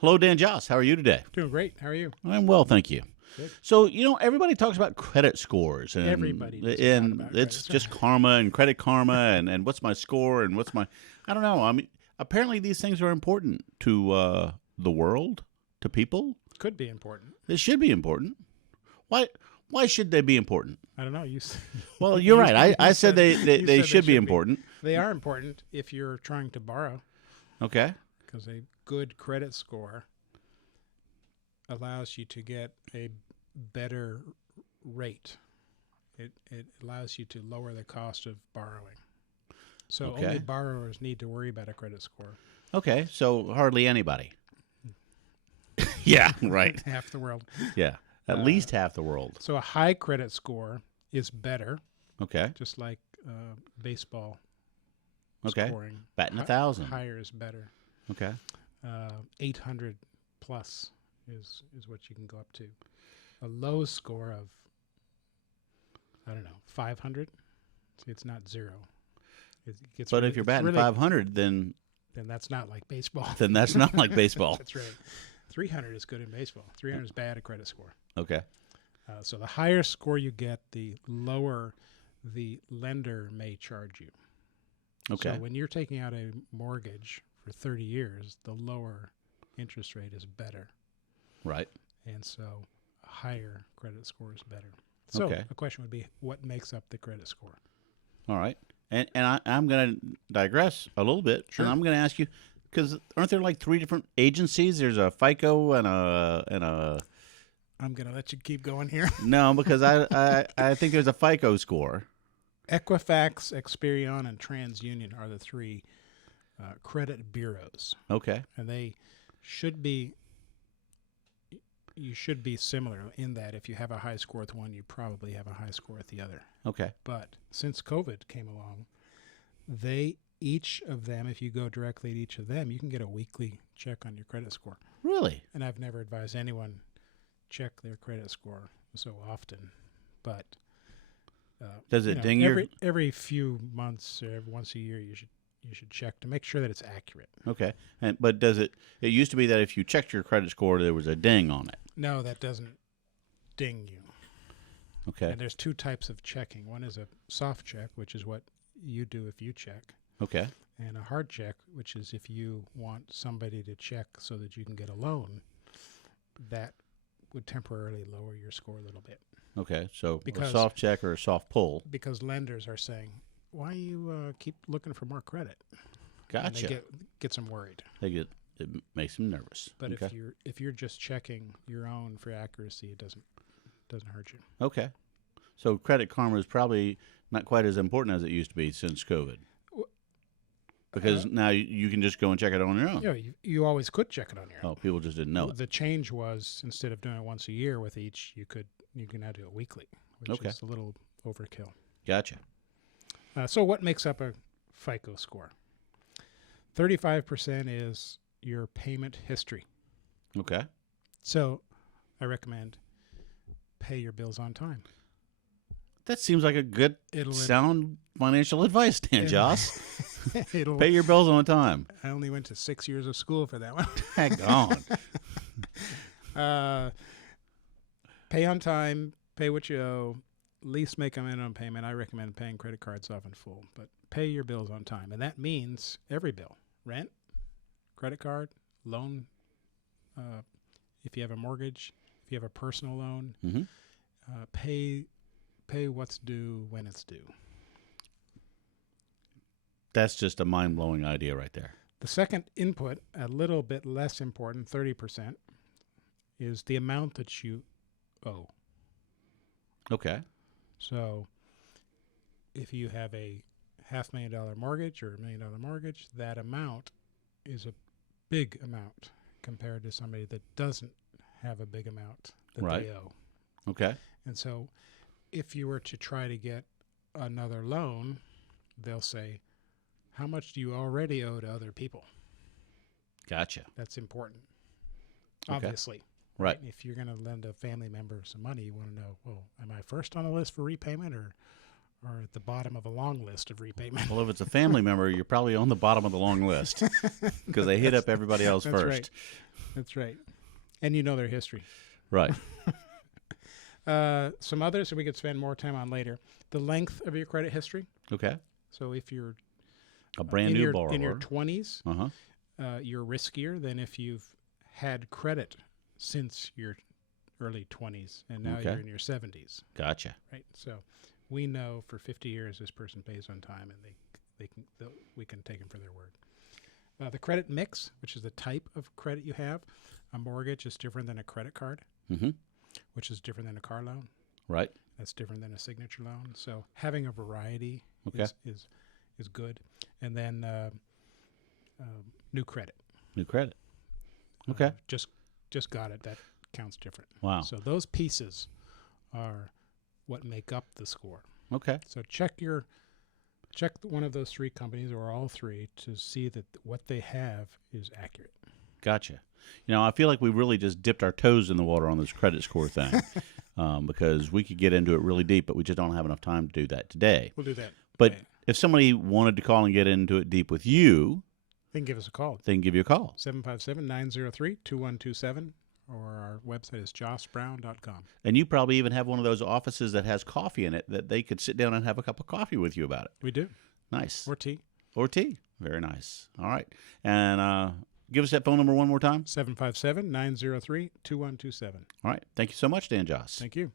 Hello, Dan Joss. How are you today? Doing great. How are you? I'm well, thank you. Good. So, everybody talks about credit scores, and Everybody does a lot about it's credit. just karma and credit karma, and what's my score and what's my, I don't know. I mean, apparently these things are important to the world, to people. Could be important. They should be important. Why should they be important? I don't know. Well, you're right. I you said they said should be important. They are important if you're trying to borrow, Okay. because a good credit score allows you to get a better rate. It allows you to lower the cost of borrowing. So Okay. only borrowers need to worry about a credit score. Okay. So hardly anybody. Yeah. Right. Half the world. Yeah. At least half the world. So a high credit score is better, Okay. just like baseball Okay. scoring. Batting Hi- 1,000. Higher is better. Okay. 800 plus is what you can go up to. A low score of, I don't know, 500. See, it's not zero. It gets But really- if you're it's batting really- 500, then that's not like baseball. that's not like baseball. That's right. 300 is good in baseball. 300 is bad at credit score. Okay. So the higher score you get, the lower the lender may charge you. Okay. So when you're taking out a mortgage for 30 years, the lower interest rate is better. Right. And so a higher credit score is better. So Okay. the question would be, what makes up the credit score? All right. And I'm going to digress a little bit. Sure. And I'm going to ask you, because aren't there like three different agencies? There's a FICO and a I'm going to let you keep going here. no, because I think there's a FICO score. Equifax, Experian, and TransUnion are the three credit bureaus. Okay. And they should be, you should be similar in that if you have a high score with one, you probably have a high score with the other. Okay. But since COVID came along, each of them, if you go directly to each of them, you can get a weekly check on your credit score. Really? And I've never advised anyone check their credit score so often, but Does it ding your? every few months or every once a year you should check to make sure that it's accurate. Okay. But does it? It used to be that if you checked your credit score, there was a ding on it. No, that doesn't ding you. Okay. And there's two types of checking. One is a soft check, which is what you do if you check, Okay. and a hard check, which is if you want somebody to check so that you can get a loan. That would temporarily lower your score a little bit. Okay. So a Because- soft check or a soft pull. Because lenders are saying, why you keep looking for more credit? Gotcha. And they get them worried. It makes them nervous. But okay. if you're just checking your own for accuracy, it doesn't hurt you. Okay. So credit karma is probably not quite as important as it used to be since COVID. Because now you can just go and check it on your own. Yeah, you always could check it on your own. Oh, people just didn't know it. The change was instead of doing it once a year with each, you can now do it weekly, which Okay. is a little overkill. Gotcha. So what makes up a FICO score? 35% is your payment history. Okay. So I recommend pay your bills on time. That seems like a good, It'll sound financial advice, Dan It'll- Joss. it'll Pay your bills on time. I only went to 6 years of school for that one. Heck on. Pay on time, pay what you owe, least make a minimum payment. I recommend paying credit cards off in full, but pay your bills on time. And that means every bill, rent, credit card, loan, if you have a mortgage, if you have a personal loan, Mm-hmm. pay what's due when it's due. That's just a mind-blowing idea right there. The second input, a little bit less important, 30%, is the amount that you owe. Okay. So if you have a $500,000 mortgage or $1 million mortgage, that amount is a big amount compared to somebody that doesn't have a big amount that Right. they owe. Okay. And so if you were to try to get another loan, they'll say, how much do you already owe to other people? Gotcha. That's important. Okay. Obviously. Right. If you're going to lend a family member some money, you want to know, well, am I first on the list for repayment or are at the bottom of a long list of repayment. Well, if it's a family member, you're probably on the bottom of the long list because they hit up everybody else That's first. right. That's right. And you know their history. Right. Some others that we could spend more time on later. The length of your credit history. Okay. So if you're A brand new borrower. in your 20s, Uh-huh. you're riskier than if you've had credit since your early 20s and now Okay. you're in your 70s, Gotcha. right? So we know for 50 years this person pays on time, and we can take them for their word. The credit mix, which is the type of credit you have. A mortgage is different than a credit card, Mm-hmm. which is different than a car loan. Right. That's different than a signature loan. So having a variety Okay. is good. And then new credit. New credit. Okay. Just got it. That counts different. Wow. So those pieces are what make up the score. Okay. So check one of those three companies or all three to see that what they have is accurate. Gotcha. I feel like we really just dipped our toes in the water on this credit score thing because we could get into it really deep, but we just don't have enough time to do that today. We'll do that. But Okay. if somebody wanted to call and get into it deep with you, They can give us a call. they can give you a call. 757-903-2127, or our website is jossbrown.com. And you probably even have one of those offices that has coffee in it that they could sit down and have a cup of coffee with you about it. We do. Nice. Or tea. Or tea. Very nice. All right. And give us that phone number one more time. 757-903-2127. All right. Thank you so much, Dan Joss. Thank you.